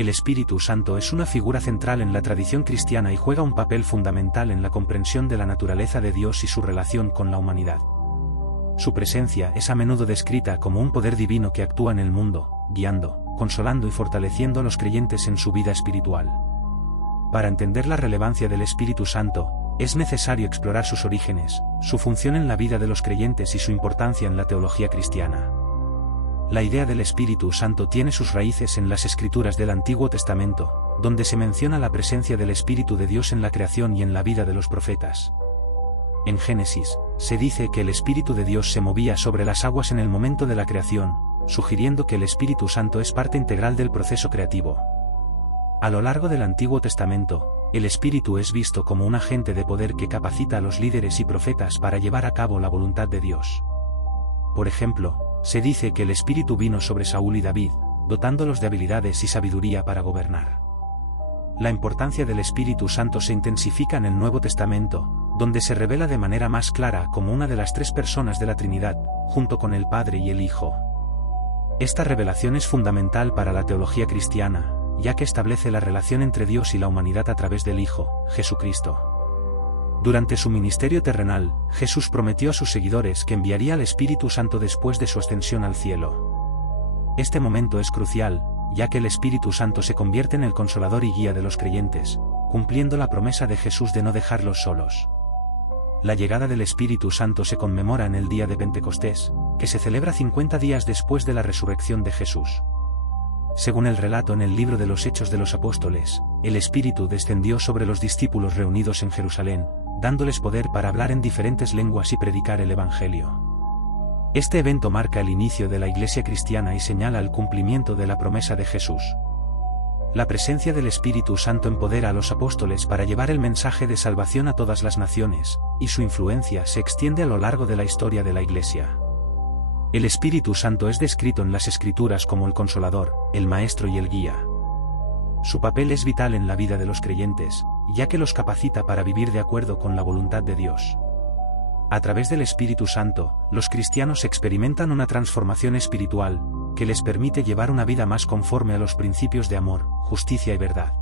El Espíritu Santo es una figura central en la tradición cristiana y juega un papel fundamental en la comprensión de la naturaleza de Dios y su relación con la humanidad. Su presencia es a menudo descrita como un poder divino que actúa en el mundo, guiando, consolando y fortaleciendo a los creyentes en su vida espiritual. Para entender la relevancia del Espíritu Santo, es necesario explorar sus orígenes, su función en la vida de los creyentes y su importancia en la teología cristiana. La idea del Espíritu Santo tiene sus raíces en las Escrituras del Antiguo Testamento, donde se menciona la presencia del Espíritu de Dios en la creación y en la vida de los profetas. En Génesis, se dice que el Espíritu de Dios se movía sobre las aguas en el momento de la creación, sugiriendo que el Espíritu Santo es parte integral del proceso creativo. A lo largo del Antiguo Testamento, el Espíritu es visto como un agente de poder que capacita a los líderes y profetas para llevar a cabo la voluntad de Dios. Por ejemplo, se dice que el Espíritu vino sobre Saúl y David, dotándolos de habilidades y sabiduría para gobernar. La importancia del Espíritu Santo se intensifica en el Nuevo Testamento, donde se revela de manera más clara como una de las tres personas de la Trinidad, junto con el Padre y el Hijo. Esta revelación es fundamental para la teología cristiana, ya que establece la relación entre Dios y la humanidad a través del Hijo, Jesucristo. Durante su ministerio terrenal, Jesús prometió a sus seguidores que enviaría al Espíritu Santo después de su ascensión al cielo. Este momento es crucial, ya que el Espíritu Santo se convierte en el consolador y guía de los creyentes, cumpliendo la promesa de Jesús de no dejarlos solos. La llegada del Espíritu Santo se conmemora en el día de Pentecostés, que se celebra 50 días después de la resurrección de Jesús. Según el relato en el libro de los Hechos de los Apóstoles, el Espíritu descendió sobre los discípulos reunidos en Jerusalén, dándoles poder para hablar en diferentes lenguas y predicar el Evangelio. Este evento marca el inicio de la Iglesia cristiana y señala el cumplimiento de la promesa de Jesús. La presencia del Espíritu Santo empodera a los apóstoles para llevar el mensaje de salvación a todas las naciones, y su influencia se extiende a lo largo de la historia de la Iglesia. El Espíritu Santo es descrito en las Escrituras como el Consolador, el Maestro y el Guía. Su papel es vital en la vida de los creyentes, ya que los capacita para vivir de acuerdo con la voluntad de Dios. A través del Espíritu Santo, los cristianos experimentan una transformación espiritual, que les permite llevar una vida más conforme a los principios de amor, justicia y verdad.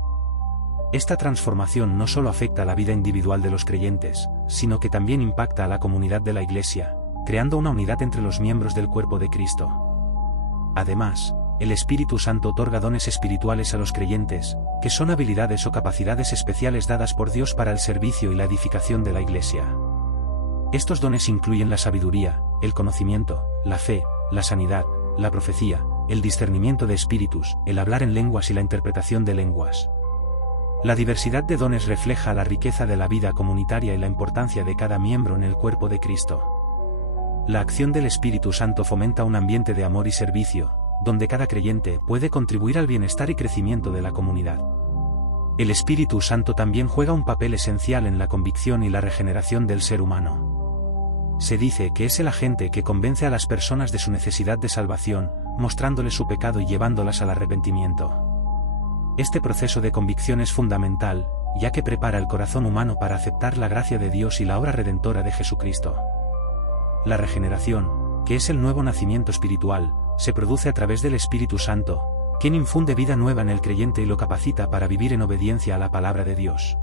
Esta transformación no solo afecta a la vida individual de los creyentes, sino que también impacta a la comunidad de la Iglesia, creando una unidad entre los miembros del cuerpo de Cristo. Además, el Espíritu Santo otorga dones espirituales a los creyentes, que son habilidades o capacidades especiales dadas por Dios para el servicio y la edificación de la Iglesia. Estos dones incluyen la sabiduría, el conocimiento, la fe, la sanidad, la profecía, el discernimiento de espíritus, el hablar en lenguas y la interpretación de lenguas. La diversidad de dones refleja la riqueza de la vida comunitaria y la importancia de cada miembro en el cuerpo de Cristo. La acción del Espíritu Santo fomenta un ambiente de amor y servicio, donde cada creyente puede contribuir al bienestar y crecimiento de la comunidad. El Espíritu Santo también juega un papel esencial en la convicción y la regeneración del ser humano. Se dice que es el agente que convence a las personas de su necesidad de salvación, mostrándoles su pecado y llevándolas al arrepentimiento. Este proceso de convicción es fundamental, ya que prepara el corazón humano para aceptar la gracia de Dios y la obra redentora de Jesucristo. La regeneración, que es el nuevo nacimiento espiritual, se produce a través del Espíritu Santo, quien infunde vida nueva en el creyente y lo capacita para vivir en obediencia a la palabra de Dios.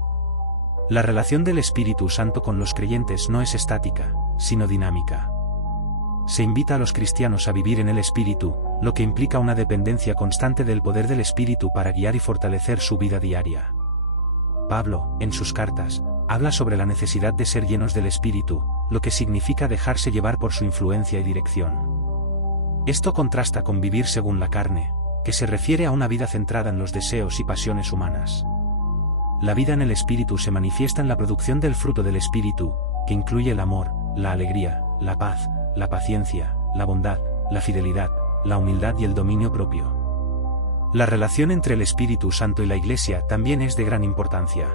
La relación del Espíritu Santo con los creyentes no es estática, sino dinámica. Se invita a los cristianos a vivir en el Espíritu, lo que implica una dependencia constante del poder del Espíritu para guiar y fortalecer su vida diaria. Pablo, en sus cartas, habla sobre la necesidad de ser llenos del Espíritu, lo que significa dejarse llevar por su influencia y dirección. Esto contrasta con vivir según la carne, que se refiere a una vida centrada en los deseos y pasiones humanas. La vida en el Espíritu se manifiesta en la producción del fruto del Espíritu, que incluye el amor, la alegría, la paz, la paciencia, la bondad, la fidelidad, la humildad y el dominio propio. La relación entre el Espíritu Santo y la Iglesia también es de gran importancia.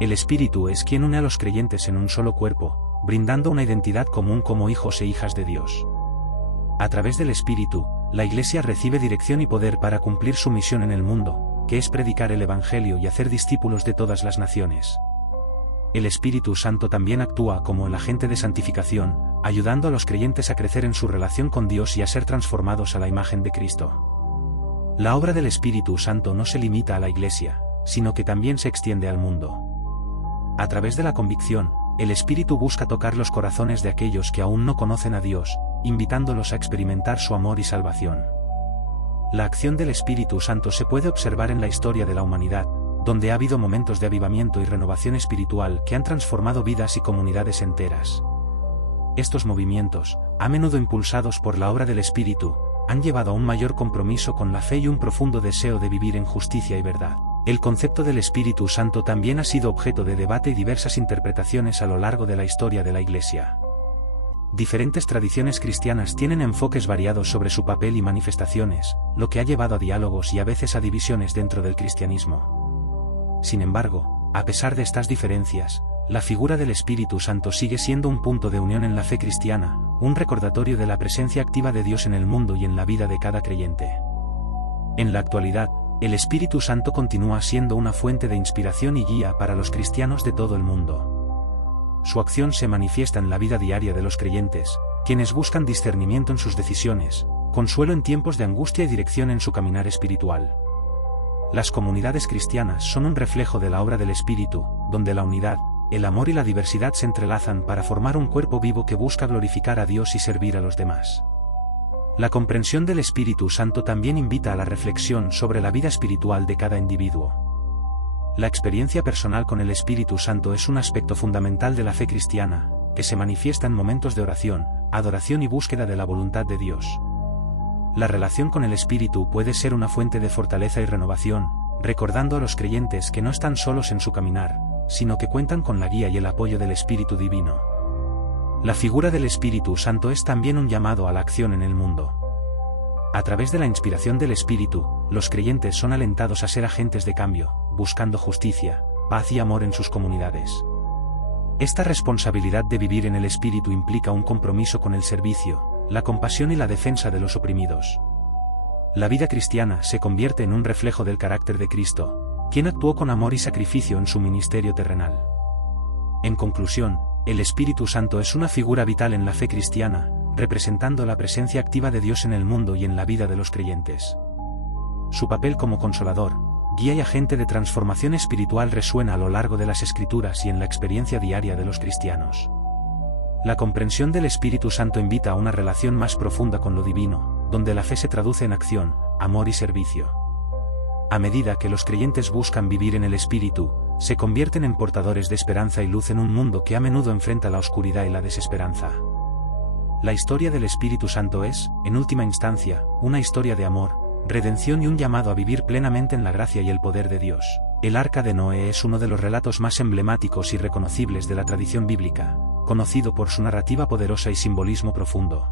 El Espíritu es quien une a los creyentes en un solo cuerpo, brindando una identidad común como hijos e hijas de Dios. A través del Espíritu, la Iglesia recibe dirección y poder para cumplir su misión en el mundo, que es predicar el Evangelio y hacer discípulos de todas las naciones. El Espíritu Santo también actúa como el agente de santificación, ayudando a los creyentes a crecer en su relación con Dios y a ser transformados a la imagen de Cristo. La obra del Espíritu Santo no se limita a la Iglesia, sino que también se extiende al mundo. A través de la convicción, el Espíritu busca tocar los corazones de aquellos que aún no conocen a Dios, invitándolos a experimentar su amor y salvación. La acción del Espíritu Santo se puede observar en la historia de la humanidad, donde ha habido momentos de avivamiento y renovación espiritual que han transformado vidas y comunidades enteras. Estos movimientos, a menudo impulsados por la obra del Espíritu, han llevado a un mayor compromiso con la fe y un profundo deseo de vivir en justicia y verdad. El concepto del Espíritu Santo también ha sido objeto de debate y diversas interpretaciones a lo largo de la historia de la Iglesia. Diferentes tradiciones cristianas tienen enfoques variados sobre su papel y manifestaciones, lo que ha llevado a diálogos y a veces a divisiones dentro del cristianismo. Sin embargo, a pesar de estas diferencias, la figura del Espíritu Santo sigue siendo un punto de unión en la fe cristiana, un recordatorio de la presencia activa de Dios en el mundo y en la vida de cada creyente. En la actualidad, el Espíritu Santo continúa siendo una fuente de inspiración y guía para los cristianos de todo el mundo. Su acción se manifiesta en la vida diaria de los creyentes, quienes buscan discernimiento en sus decisiones, consuelo en tiempos de angustia y dirección en su caminar espiritual. Las comunidades cristianas son un reflejo de la obra del Espíritu, donde la unidad, el amor y la diversidad se entrelazan para formar un cuerpo vivo que busca glorificar a Dios y servir a los demás. La comprensión del Espíritu Santo también invita a la reflexión sobre la vida espiritual de cada individuo. La experiencia personal con el Espíritu Santo es un aspecto fundamental de la fe cristiana, que se manifiesta en momentos de oración, adoración y búsqueda de la voluntad de Dios. La relación con el Espíritu puede ser una fuente de fortaleza y renovación, recordando a los creyentes que no están solos en su caminar, sino que cuentan con la guía y el apoyo del Espíritu Divino. La figura del Espíritu Santo es también un llamado a la acción en el mundo. A través de la inspiración del Espíritu, los creyentes son alentados a ser agentes de cambio, buscando justicia, paz y amor en sus comunidades. Esta responsabilidad de vivir en el Espíritu implica un compromiso con el servicio, la compasión y la defensa de los oprimidos. La vida cristiana se convierte en un reflejo del carácter de Cristo, quien actuó con amor y sacrificio en su ministerio terrenal. En conclusión, el Espíritu Santo es una figura vital en la fe cristiana, representando la presencia activa de Dios en el mundo y en la vida de los creyentes. Su papel como consolador, guía y agente de transformación espiritual resuena a lo largo de las Escrituras y en la experiencia diaria de los cristianos. La comprensión del Espíritu Santo invita a una relación más profunda con lo divino, donde la fe se traduce en acción, amor y servicio. A medida que los creyentes buscan vivir en el Espíritu, se convierten en portadores de esperanza y luz en un mundo que a menudo enfrenta la oscuridad y la desesperanza. La historia del Espíritu Santo es, en última instancia, una historia de amor, redención y un llamado a vivir plenamente en la gracia y el poder de Dios. El Arca de Noé es uno de los relatos más emblemáticos y reconocibles de la tradición bíblica, conocido por su narrativa poderosa y simbolismo profundo.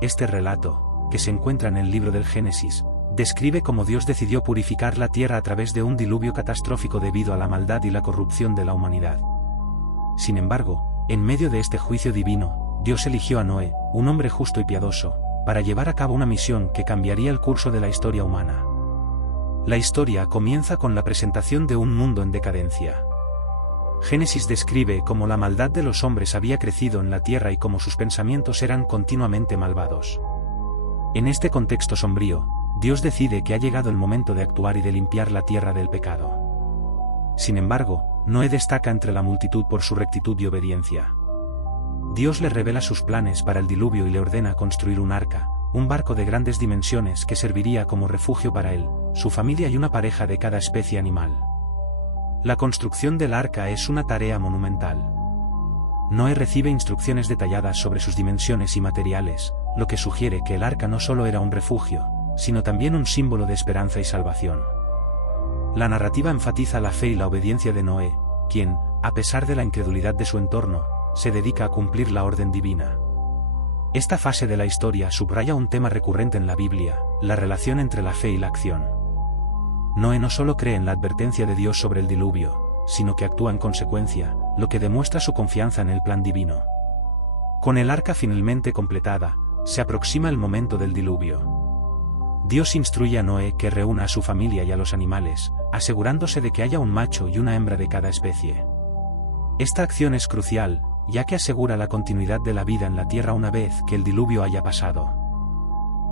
Este relato, que se encuentra en el libro del Génesis, describe cómo Dios decidió purificar la tierra a través de un diluvio catastrófico debido a la maldad y la corrupción de la humanidad. Sin embargo, en medio de este juicio divino, Dios eligió a Noé, un hombre justo y piadoso, para llevar a cabo una misión que cambiaría el curso de la historia humana. La historia comienza con la presentación de un mundo en decadencia. Génesis describe cómo la maldad de los hombres había crecido en la tierra y cómo sus pensamientos eran continuamente malvados. En este contexto sombrío, Dios decide que ha llegado el momento de actuar y de limpiar la tierra del pecado. Sin embargo, Noé destaca entre la multitud por su rectitud y obediencia. Dios le revela sus planes para el diluvio y le ordena construir un arca, un barco de grandes dimensiones que serviría como refugio para él, su familia y una pareja de cada especie animal. La construcción del arca es una tarea monumental. Noé recibe instrucciones detalladas sobre sus dimensiones y materiales, lo que sugiere que el arca no solo era un refugio, sino también un símbolo de esperanza y salvación. La narrativa enfatiza la fe y la obediencia de Noé, quien, a pesar de la incredulidad de su entorno, se dedica a cumplir la orden divina. Esta fase de la historia subraya un tema recurrente en la Biblia, la relación entre la fe y la acción. Noé no solo cree en la advertencia de Dios sobre el diluvio, sino que actúa en consecuencia, lo que demuestra su confianza en el plan divino. Con el arca finalmente completada, se aproxima el momento del diluvio. Dios instruye a Noé que reúna a su familia y a los animales, asegurándose de que haya un macho y una hembra de cada especie. Esta acción es crucial, ya que asegura la continuidad de la vida en la tierra una vez que el diluvio haya pasado.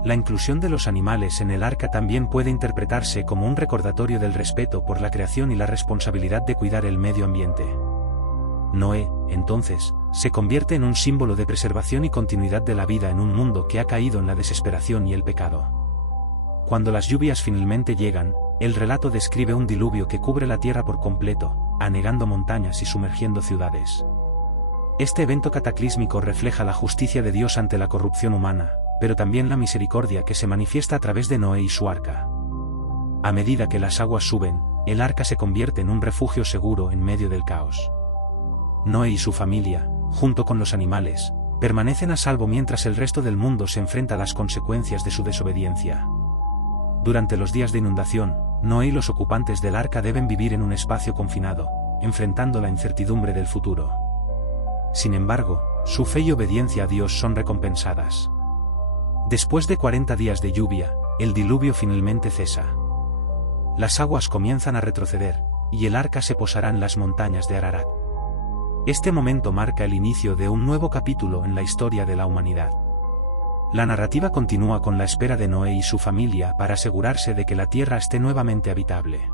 La inclusión de los animales en el arca también puede interpretarse como un recordatorio del respeto por la creación y la responsabilidad de cuidar el medio ambiente. Noé, entonces, se convierte en un símbolo de preservación y continuidad de la vida en un mundo que ha caído en la desesperación y el pecado. Cuando las lluvias finalmente llegan, el relato describe un diluvio que cubre la tierra por completo, anegando montañas y sumergiendo ciudades. Este evento cataclísmico refleja la justicia de Dios ante la corrupción humana, pero también la misericordia que se manifiesta a través de Noé y su arca. A medida que las aguas suben, el arca se convierte en un refugio seguro en medio del caos. Noé y su familia, junto con los animales, permanecen a salvo mientras el resto del mundo se enfrenta a las consecuencias de su desobediencia. Durante los días de inundación, Noé y los ocupantes del arca deben vivir en un espacio confinado, enfrentando la incertidumbre del futuro. Sin embargo, su fe y obediencia a Dios son recompensadas. Después de 40 días de lluvia, el diluvio finalmente cesa. Las aguas comienzan a retroceder, y el arca se posará en las montañas de Ararat. Este momento marca el inicio de un nuevo capítulo en la historia de la humanidad. La narrativa continúa con la espera de Noé y su familia para asegurarse de que la tierra esté nuevamente habitable.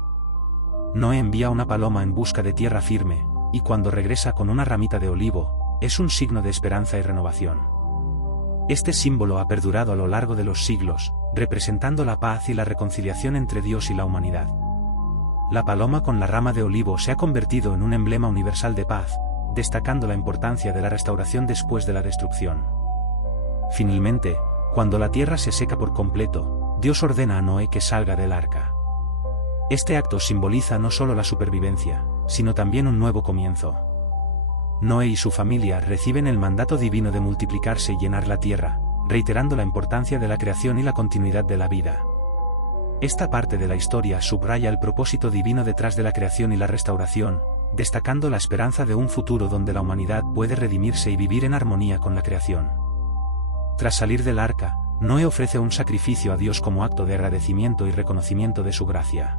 Noé envía una paloma en busca de tierra firme, y cuando regresa con una ramita de olivo, es un signo de esperanza y renovación. Este símbolo ha perdurado a lo largo de los siglos, representando la paz y la reconciliación entre Dios y la humanidad. La paloma con la rama de olivo se ha convertido en un emblema universal de paz, destacando la importancia de la restauración después de la destrucción. Finalmente, cuando la tierra se seca por completo, Dios ordena a Noé que salga del arca. Este acto simboliza no solo la supervivencia, sino también un nuevo comienzo. Noé y su familia reciben el mandato divino de multiplicarse y llenar la tierra, reiterando la importancia de la creación y la continuidad de la vida. Esta parte de la historia subraya el propósito divino detrás de la creación y la restauración, destacando la esperanza de un futuro donde la humanidad puede redimirse y vivir en armonía con la creación. Tras salir del arca, Noé ofrece un sacrificio a Dios como acto de agradecimiento y reconocimiento de su gracia.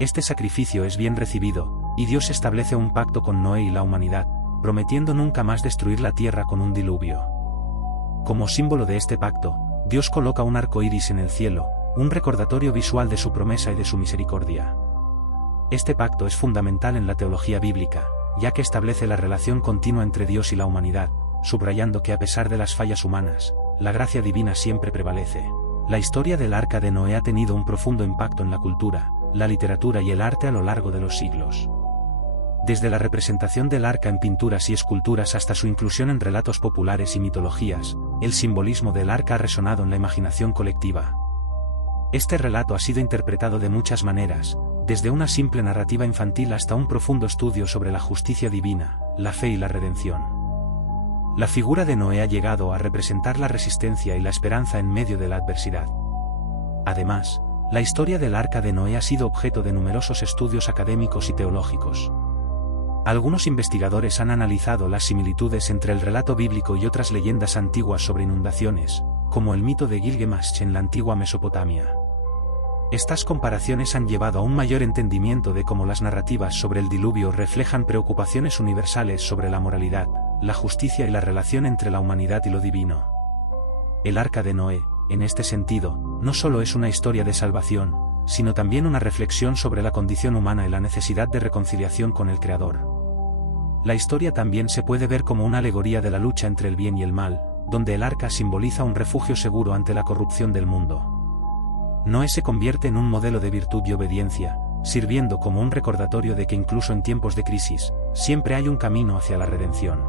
Este sacrificio es bien recibido, y Dios establece un pacto con Noé y la humanidad, prometiendo nunca más destruir la tierra con un diluvio. Como símbolo de este pacto, Dios coloca un arco iris en el cielo, un recordatorio visual de su promesa y de su misericordia. Este pacto es fundamental en la teología bíblica, ya que establece la relación continua entre Dios y la humanidad, subrayando que a pesar de las fallas humanas, la gracia divina siempre prevalece. La historia del arca de Noé ha tenido un profundo impacto en la cultura, la literatura y el arte a lo largo de los siglos. Desde la representación del arca en pinturas y esculturas hasta su inclusión en relatos populares y mitologías, el simbolismo del arca ha resonado en la imaginación colectiva. Este relato ha sido interpretado de muchas maneras, desde una simple narrativa infantil hasta un profundo estudio sobre la justicia divina, la fe y la redención. La figura de Noé ha llegado a representar la resistencia y la esperanza en medio de la adversidad. Además, la historia del arca de Noé ha sido objeto de numerosos estudios académicos y teológicos. Algunos investigadores han analizado las similitudes entre el relato bíblico y otras leyendas antiguas sobre inundaciones, como el mito de Gilgamesh en la antigua Mesopotamia. Estas comparaciones han llevado a un mayor entendimiento de cómo las narrativas sobre el diluvio reflejan preocupaciones universales sobre la moralidad, la justicia y la relación entre la humanidad y lo divino. El arca de Noé, en este sentido, no solo es una historia de salvación, sino también una reflexión sobre la condición humana y la necesidad de reconciliación con el Creador. La historia también se puede ver como una alegoría de la lucha entre el bien y el mal, donde el arca simboliza un refugio seguro ante la corrupción del mundo. Noé se convierte en un modelo de virtud y obediencia, sirviendo como un recordatorio de que incluso en tiempos de crisis, siempre hay un camino hacia la redención.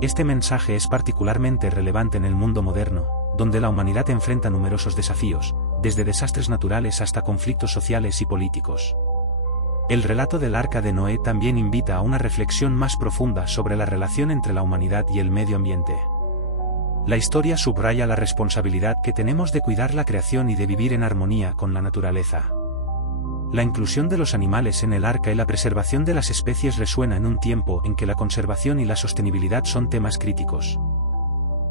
Este mensaje es particularmente relevante en el mundo moderno, donde la humanidad enfrenta numerosos desafíos, desde desastres naturales hasta conflictos sociales y políticos. El relato del arca de Noé también invita a una reflexión más profunda sobre la relación entre la humanidad y el medio ambiente. La historia subraya la responsabilidad que tenemos de cuidar la creación y de vivir en armonía con la naturaleza. La inclusión de los animales en el arca y la preservación de las especies resuena en un tiempo en que la conservación y la sostenibilidad son temas críticos.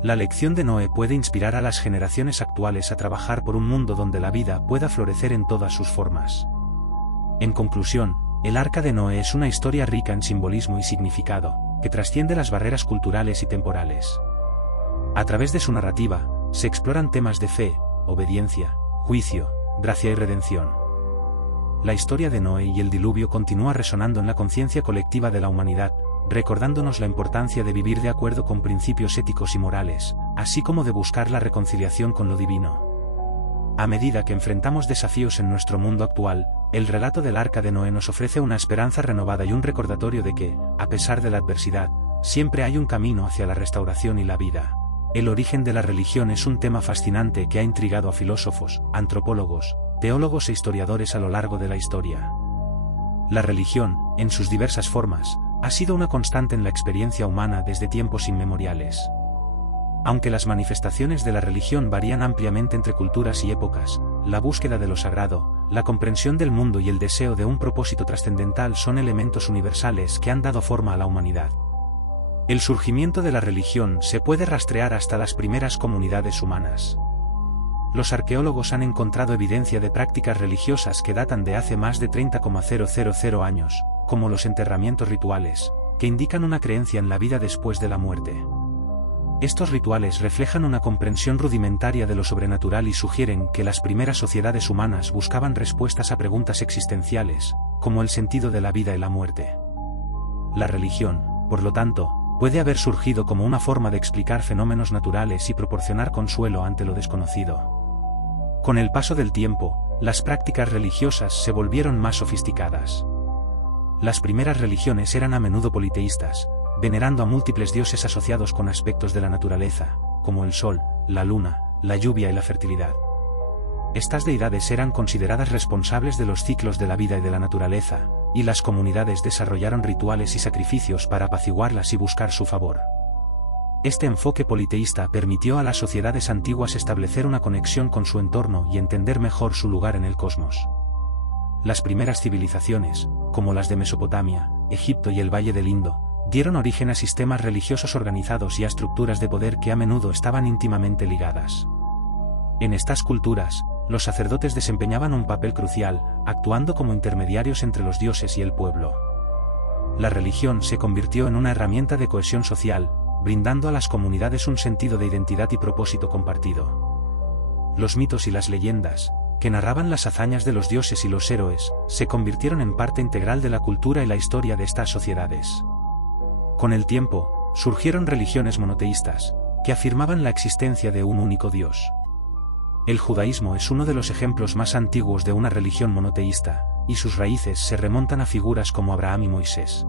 La lección de Noé puede inspirar a las generaciones actuales a trabajar por un mundo donde la vida pueda florecer en todas sus formas. En conclusión, el arca de Noé es una historia rica en simbolismo y significado, que trasciende las barreras culturales y temporales. A través de su narrativa, se exploran temas de fe, obediencia, juicio, gracia y redención. La historia de Noé y el diluvio continúa resonando en la conciencia colectiva de la humanidad, recordándonos la importancia de vivir de acuerdo con principios éticos y morales, así como de buscar la reconciliación con lo divino. A medida que enfrentamos desafíos en nuestro mundo actual, el relato del Arca de Noé nos ofrece una esperanza renovada y un recordatorio de que, a pesar de la adversidad, siempre hay un camino hacia la restauración y la vida. El origen de la religión es un tema fascinante que ha intrigado a filósofos, antropólogos, teólogos e historiadores a lo largo de la historia. La religión, en sus diversas formas, ha sido una constante en la experiencia humana desde tiempos inmemoriales. Aunque las manifestaciones de la religión varían ampliamente entre culturas y épocas, la búsqueda de lo sagrado, la comprensión del mundo y el deseo de un propósito trascendental son elementos universales que han dado forma a la humanidad. El surgimiento de la religión se puede rastrear hasta las primeras comunidades humanas. Los arqueólogos han encontrado evidencia de prácticas religiosas que datan de hace más de 30,000 años, como los enterramientos rituales, que indican una creencia en la vida después de la muerte. Estos rituales reflejan una comprensión rudimentaria de lo sobrenatural y sugieren que las primeras sociedades humanas buscaban respuestas a preguntas existenciales, como el sentido de la vida y la muerte. La religión, por lo tanto, puede haber surgido como una forma de explicar fenómenos naturales y proporcionar consuelo ante lo desconocido. Con el paso del tiempo, las prácticas religiosas se volvieron más sofisticadas. Las primeras religiones eran a menudo politeístas, venerando a múltiples dioses asociados con aspectos de la naturaleza, como el sol, la luna, la lluvia y la fertilidad. Estas deidades eran consideradas responsables de los ciclos de la vida y de la naturaleza, y las comunidades desarrollaron rituales y sacrificios para apaciguarlas y buscar su favor. Este enfoque politeísta permitió a las sociedades antiguas establecer una conexión con su entorno y entender mejor su lugar en el cosmos. Las primeras civilizaciones, como las de Mesopotamia, Egipto y el Valle del Indo, dieron origen a sistemas religiosos organizados y a estructuras de poder que a menudo estaban íntimamente ligadas. En estas culturas, los sacerdotes desempeñaban un papel crucial, actuando como intermediarios entre los dioses y el pueblo. La religión se convirtió en una herramienta de cohesión social, brindando a las comunidades un sentido de identidad y propósito compartido. Los mitos y las leyendas, que narraban las hazañas de los dioses y los héroes, se convirtieron en parte integral de la cultura y la historia de estas sociedades. Con el tiempo, surgieron religiones monoteístas, que afirmaban la existencia de un único Dios. El judaísmo es uno de los ejemplos más antiguos de una religión monoteísta, y sus raíces se remontan a figuras como Abraham y Moisés.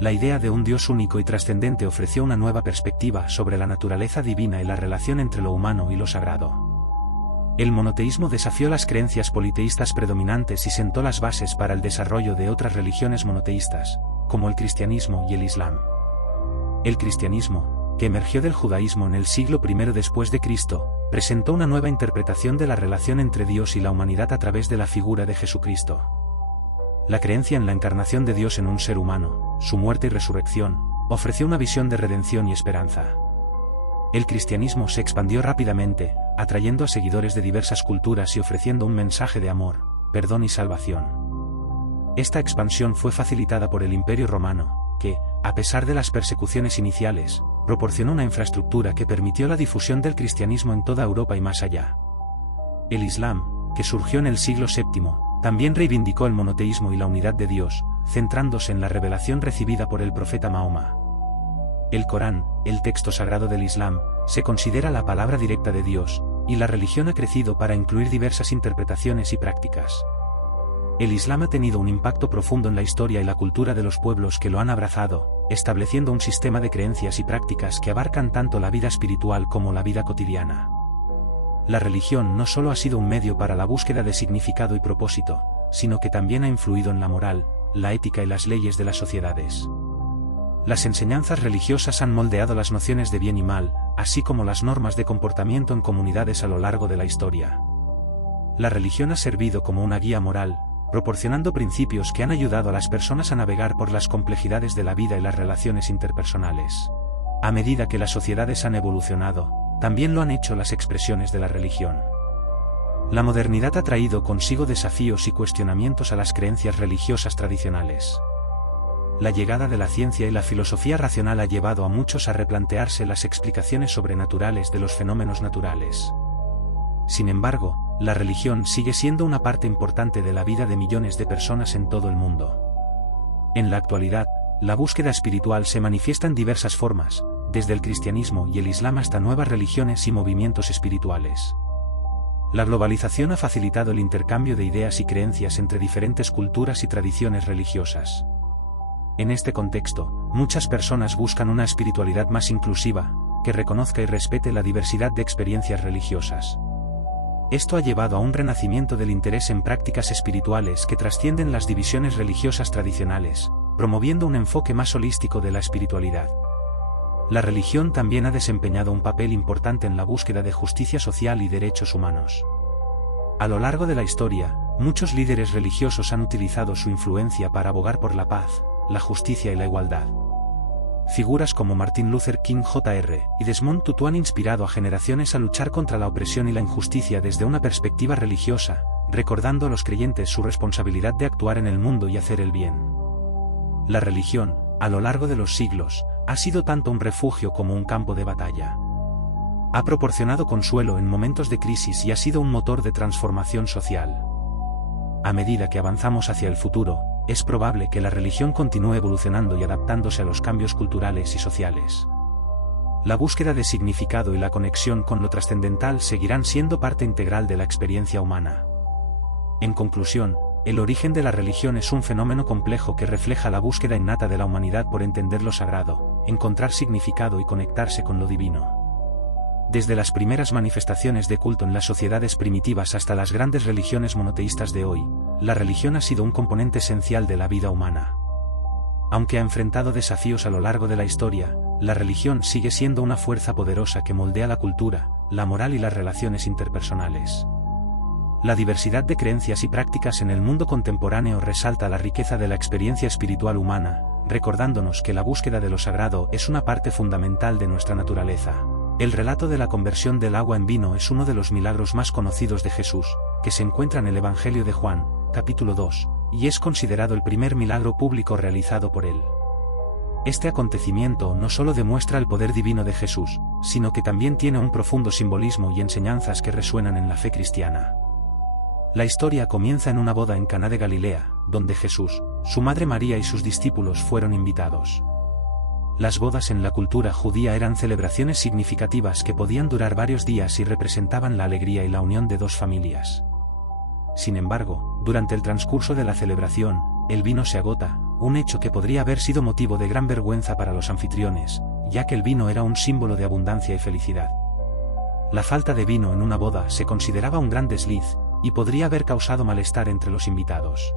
La idea de un Dios único y trascendente ofreció una nueva perspectiva sobre la naturaleza divina y la relación entre lo humano y lo sagrado. El monoteísmo desafió las creencias politeístas predominantes y sentó las bases para el desarrollo de otras religiones monoteístas, como el cristianismo y el islam. El cristianismo, que emergió del judaísmo en el siglo I después de Cristo, presentó una nueva interpretación de la relación entre Dios y la humanidad a través de la figura de Jesucristo. La creencia en la encarnación de Dios en un ser humano, su muerte y resurrección, ofreció una visión de redención y esperanza. El cristianismo se expandió rápidamente, atrayendo a seguidores de diversas culturas y ofreciendo un mensaje de amor, perdón y salvación. Esta expansión fue facilitada por el Imperio Romano, que, a pesar de las persecuciones iniciales, proporcionó una infraestructura que permitió la difusión del cristianismo en toda Europa y más allá. El Islam, que surgió en el siglo VII, también reivindicó el monoteísmo y la unidad de Dios, centrándose en la revelación recibida por el profeta Mahoma. El Corán, el texto sagrado del Islam, se considera la palabra directa de Dios, y la religión ha crecido para incluir diversas interpretaciones y prácticas. El Islam ha tenido un impacto profundo en la historia y la cultura de los pueblos que lo han abrazado, estableciendo un sistema de creencias y prácticas que abarcan tanto la vida espiritual como la vida cotidiana. La religión no solo ha sido un medio para la búsqueda de significado y propósito, sino que también ha influido en la moral, la ética y las leyes de las sociedades. Las enseñanzas religiosas han moldeado las nociones de bien y mal, así como las normas de comportamiento en comunidades a lo largo de la historia. La religión ha servido como una guía moral, proporcionando principios que han ayudado a las personas a navegar por las complejidades de la vida y las relaciones interpersonales. A medida que las sociedades han evolucionado, también lo han hecho las expresiones de la religión. La modernidad ha traído consigo desafíos y cuestionamientos a las creencias religiosas tradicionales. La llegada de la ciencia y la filosofía racional ha llevado a muchos a replantearse las explicaciones sobrenaturales de los fenómenos naturales. Sin embargo, la religión sigue siendo una parte importante de la vida de millones de personas en todo el mundo. En la actualidad, la búsqueda espiritual se manifiesta en diversas formas, desde el cristianismo y el islam hasta nuevas religiones y movimientos espirituales. La globalización ha facilitado el intercambio de ideas y creencias entre diferentes culturas y tradiciones religiosas. En este contexto, muchas personas buscan una espiritualidad más inclusiva, que reconozca y respete la diversidad de experiencias religiosas. Esto ha llevado a un renacimiento del interés en prácticas espirituales que trascienden las divisiones religiosas tradicionales, promoviendo un enfoque más holístico de la espiritualidad. La religión también ha desempeñado un papel importante en la búsqueda de justicia social y derechos humanos. A lo largo de la historia, muchos líderes religiosos han utilizado su influencia para abogar por la paz, la justicia y la igualdad. Figuras como Martin Luther King Jr. y Desmond Tutu han inspirado a generaciones a luchar contra la opresión y la injusticia desde una perspectiva religiosa, recordando a los creyentes su responsabilidad de actuar en el mundo y hacer el bien. La religión, a lo largo de los siglos, ha sido tanto un refugio como un campo de batalla. Ha proporcionado consuelo en momentos de crisis y ha sido un motor de transformación social. A medida que avanzamos hacia el futuro, es probable que la religión continúe evolucionando y adaptándose a los cambios culturales y sociales. La búsqueda de significado y la conexión con lo trascendental seguirán siendo parte integral de la experiencia humana. En conclusión, el origen de la religión es un fenómeno complejo que refleja la búsqueda innata de la humanidad por entender lo sagrado, encontrar significado y conectarse con lo divino. Desde las primeras manifestaciones de culto en las sociedades primitivas hasta las grandes religiones monoteístas de hoy, la religión ha sido un componente esencial de la vida humana. Aunque ha enfrentado desafíos a lo largo de la historia, la religión sigue siendo una fuerza poderosa que moldea la cultura, la moral y las relaciones interpersonales. La diversidad de creencias y prácticas en el mundo contemporáneo resalta la riqueza de la experiencia espiritual humana, recordándonos que la búsqueda de lo sagrado es una parte fundamental de nuestra naturaleza. El relato de la conversión del agua en vino es uno de los milagros más conocidos de Jesús, que se encuentra en el Evangelio de Juan, capítulo 2, y es considerado el primer milagro público realizado por él. Este acontecimiento no solo demuestra el poder divino de Jesús, sino que también tiene un profundo simbolismo y enseñanzas que resuenan en la fe cristiana. La historia comienza en una boda en Caná de Galilea, donde Jesús, su madre María y sus discípulos fueron invitados. Las bodas en la cultura judía eran celebraciones significativas que podían durar varios días y representaban la alegría y la unión de dos familias. Sin embargo, durante el transcurso de la celebración, el vino se agota, un hecho que podría haber sido motivo de gran vergüenza para los anfitriones, ya que el vino era un símbolo de abundancia y felicidad. La falta de vino en una boda se consideraba un gran desliz, y podría haber causado malestar entre los invitados.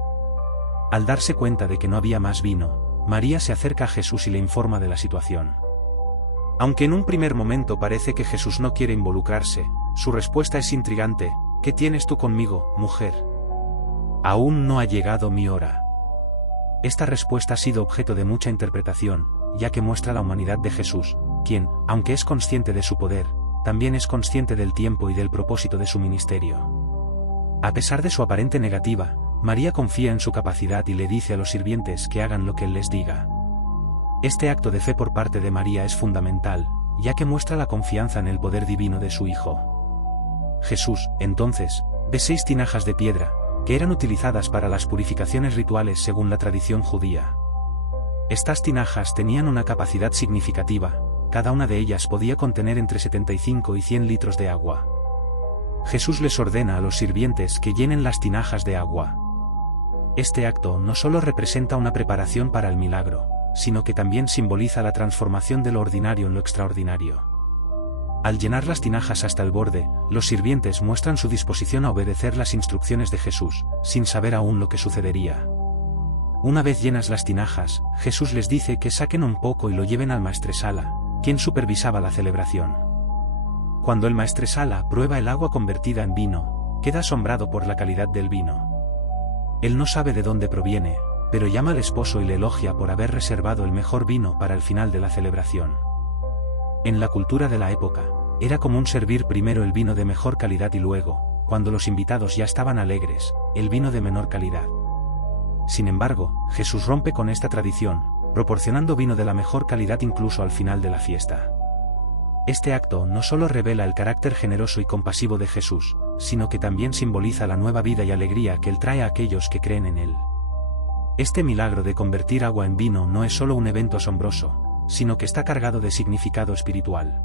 Al darse cuenta de que no había más vino, María se acerca a Jesús y le informa de la situación. Aunque en un primer momento parece que Jesús no quiere involucrarse, su respuesta es intrigante: ¿qué tienes tú conmigo, mujer? Aún no ha llegado mi hora. Esta respuesta ha sido objeto de mucha interpretación, ya que muestra la humanidad de Jesús, quien, aunque es consciente de su poder, también es consciente del tiempo y del propósito de su ministerio. A pesar de su aparente negativa, María confía en su capacidad y le dice a los sirvientes que hagan lo que él les diga. Este acto de fe por parte de María es fundamental, ya que muestra la confianza en el poder divino de su Hijo. Jesús, entonces, ve 6 tinajas de piedra, que eran utilizadas para las purificaciones rituales según la tradición judía. Estas tinajas tenían una capacidad significativa, cada una de ellas podía contener entre 75 y 100 litros de agua. Jesús les ordena a los sirvientes que llenen las tinajas de agua. Este acto no solo representa una preparación para el milagro, sino que también simboliza la transformación de lo ordinario en lo extraordinario. Al llenar las tinajas hasta el borde, los sirvientes muestran su disposición a obedecer las instrucciones de Jesús, sin saber aún lo que sucedería. Una vez llenas las tinajas, Jesús les dice que saquen un poco y lo lleven al maestresala, quien supervisaba la celebración. Cuando el maestresala prueba el agua convertida en vino, queda asombrado por la calidad del vino. Él no sabe de dónde proviene, pero llama al esposo y le elogia por haber reservado el mejor vino para el final de la celebración. En la cultura de la época, era común servir primero el vino de mejor calidad y luego, cuando los invitados ya estaban alegres, el vino de menor calidad. Sin embargo, Jesús rompe con esta tradición, proporcionando vino de la mejor calidad incluso al final de la fiesta. Este acto no solo revela el carácter generoso y compasivo de Jesús, sino que también simboliza la nueva vida y alegría que Él trae a aquellos que creen en Él. Este milagro de convertir agua en vino no es solo un evento asombroso, sino que está cargado de significado espiritual.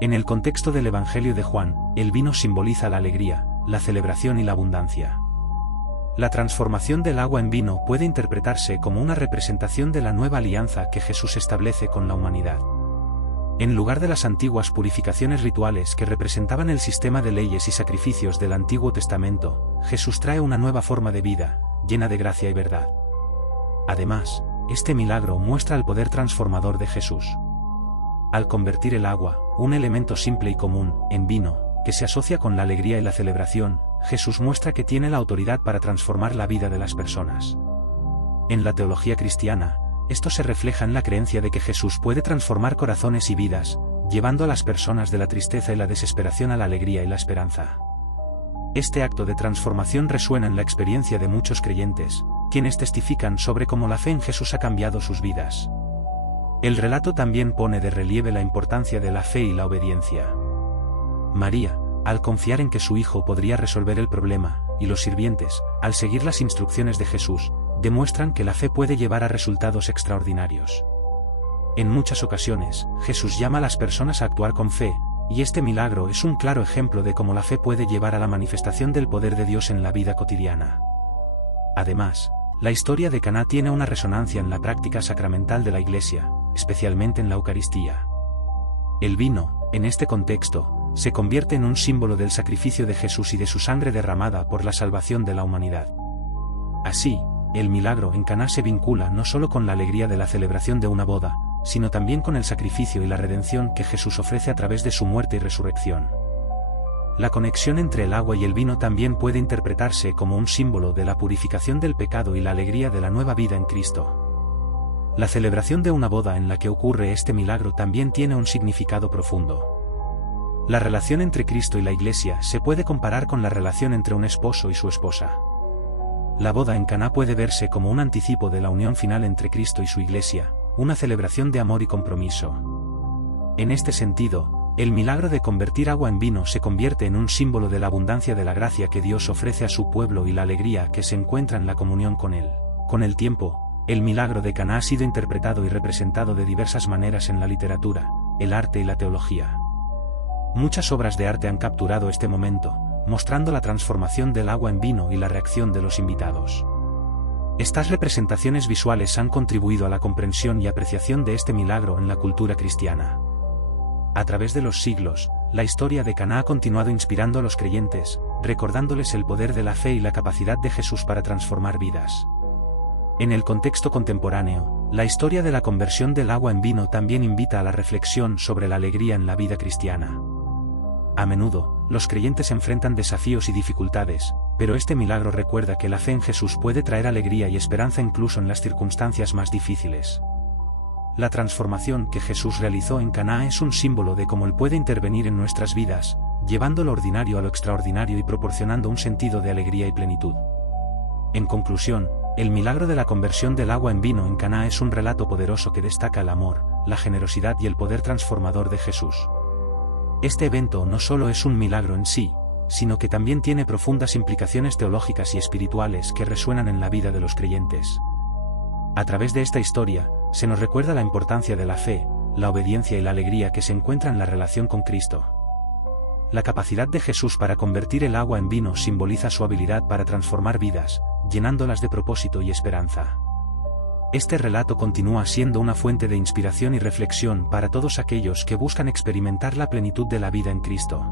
En el contexto del Evangelio de Juan, el vino simboliza la alegría, la celebración y la abundancia. La transformación del agua en vino puede interpretarse como una representación de la nueva alianza que Jesús establece con la humanidad. En lugar de las antiguas purificaciones rituales que representaban el sistema de leyes y sacrificios del Antiguo Testamento, Jesús trae una nueva forma de vida, llena de gracia y verdad. Además, este milagro muestra el poder transformador de Jesús. Al convertir el agua, un elemento simple y común, en vino, que se asocia con la alegría y la celebración, Jesús muestra que tiene la autoridad para transformar la vida de las personas. En la teología cristiana, esto se refleja en la creencia de que Jesús puede transformar corazones y vidas, llevando a las personas de la tristeza y la desesperación a la alegría y la esperanza. Este acto de transformación resuena en la experiencia de muchos creyentes, quienes testifican sobre cómo la fe en Jesús ha cambiado sus vidas. El relato también pone de relieve la importancia de la fe y la obediencia. María, al confiar en que su hijo podría resolver el problema, y los sirvientes, al seguir las instrucciones de Jesús, demuestran que la fe puede llevar a resultados extraordinarios. En muchas ocasiones, Jesús llama a las personas a actuar con fe, y este milagro es un claro ejemplo de cómo la fe puede llevar a la manifestación del poder de Dios en la vida cotidiana. Además, la historia de Caná tiene una resonancia en la práctica sacramental de la Iglesia, especialmente en la Eucaristía. El vino, en este contexto, se convierte en un símbolo del sacrificio de Jesús y de su sangre derramada por la salvación de la humanidad. Así, el milagro en Caná se vincula no solo con la alegría de la celebración de una boda, sino también con el sacrificio y la redención que Jesús ofrece a través de su muerte y resurrección. La conexión entre el agua y el vino también puede interpretarse como un símbolo de la purificación del pecado y la alegría de la nueva vida en Cristo. La celebración de una boda en la que ocurre este milagro también tiene un significado profundo. La relación entre Cristo y la Iglesia se puede comparar con la relación entre un esposo y su esposa. La boda en Caná puede verse como un anticipo de la unión final entre Cristo y su Iglesia, una celebración de amor y compromiso. En este sentido, el milagro de convertir agua en vino se convierte en un símbolo de la abundancia de la gracia que Dios ofrece a su pueblo y la alegría que se encuentra en la comunión con Él. Con el tiempo, el milagro de Caná ha sido interpretado y representado de diversas maneras en la literatura, el arte y la teología. Muchas obras de arte han capturado este momento, mostrando la transformación del agua en vino y la reacción de los invitados. Estas representaciones visuales han contribuido a la comprensión y apreciación de este milagro en la cultura cristiana. A través de los siglos, la historia de Caná ha continuado inspirando a los creyentes, recordándoles el poder de la fe y la capacidad de Jesús para transformar vidas. En el contexto contemporáneo, la historia de la conversión del agua en vino también invita a la reflexión sobre la alegría en la vida cristiana. A menudo, los creyentes enfrentan desafíos y dificultades, pero este milagro recuerda que la fe en Jesús puede traer alegría y esperanza incluso en las circunstancias más difíciles. La transformación que Jesús realizó en Caná es un símbolo de cómo Él puede intervenir en nuestras vidas, llevando lo ordinario a lo extraordinario y proporcionando un sentido de alegría y plenitud. En conclusión, el milagro de la conversión del agua en vino en Caná es un relato poderoso que destaca el amor, la generosidad y el poder transformador de Jesús. Este evento no solo es un milagro en sí, sino que también tiene profundas implicaciones teológicas y espirituales que resuenan en la vida de los creyentes. A través de esta historia, se nos recuerda la importancia de la fe, la obediencia y la alegría que se encuentran en la relación con Cristo. La capacidad de Jesús para convertir el agua en vino simboliza su habilidad para transformar vidas, llenándolas de propósito y esperanza. Este relato continúa siendo una fuente de inspiración y reflexión para todos aquellos que buscan experimentar la plenitud de la vida en Cristo.